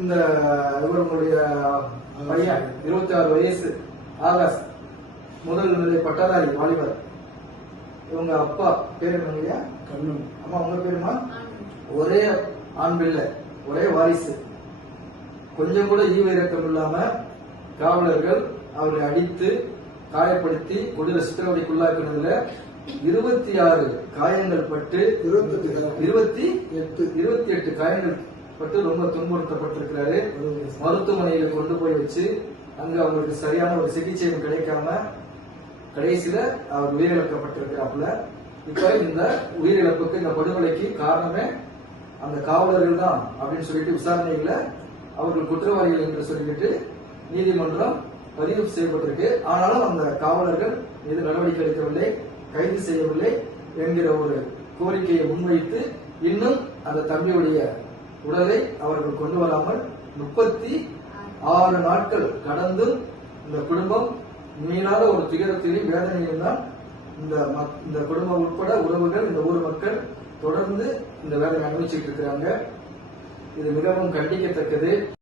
இந்த இவர்களுடைய பையன் 26 வயசு ஆகாஷ் முதல் நிலை பட்டதாரி வாலிபர். இவங்க அப்பா பேரு என்னங்க? கண்ணன். அம்மா உங்க பேருமா? ஒரே ஆண் பிள்ளை, ஒரே வாரிசு. கொஞ்சம் கூட ஈவு இறக்கம் இல்லாம காவலர்கள் அவரை அடித்து காயப்படுத்தி கொடூர சித்திரவதைக்குள்ளாக்குனதுல 26 காயங்கள் பட்டு 28 காயங்கள் பட்டு ரொம்ப துன்புறுத்தப்பட்டிருக்கிறாரு. மருத்துவமனையில கொண்டு போய் வச்சு அங்க அவங்களுக்கு சரியான ஒரு சிகிச்சையும் கிடைக்காம கடைசியில அவர் உயிரிழக்கப்பட்டிருக்கிறாப்புல. இப்ப இந்த உயிரிழப்புக்கு, இந்த படுகொலைக்கு காரணமே அந்த காவலர்கள் தான் அப்படின்னு சொல்லிட்டு விசாரணையில அவர்கள் குற்றவாளிகள் என்று சொல்லிட்டு நீதிமன்றம் பதிவு செய்யப்பட்டிருக்கு. ஆனாலும் அந்த காவலர்கள் மீது நடவடிக்கை எடுக்கவில்லை, கைது செய்யவில்லை என்கிற ஒரு கோரிக்கையை முன்வைத்து இன்னும் அந்த தம்பியுடைய உடலை அவர்கள் கொண்டு வராமல் 36 நாட்கள் கடந்தும் இந்த குடும்பம் மீளாத ஒரு துயரத்திலும் வேதனையிலும் தான் இந்த குடும்பம் உட்பட உறவுகள், இந்த ஊர் மக்கள் தொடர்ந்து இந்த வேதனை அனுபவிச்சுட்டு இருக்கிறாங்க. இது மிகவும் கண்டிக்கத்தக்கது.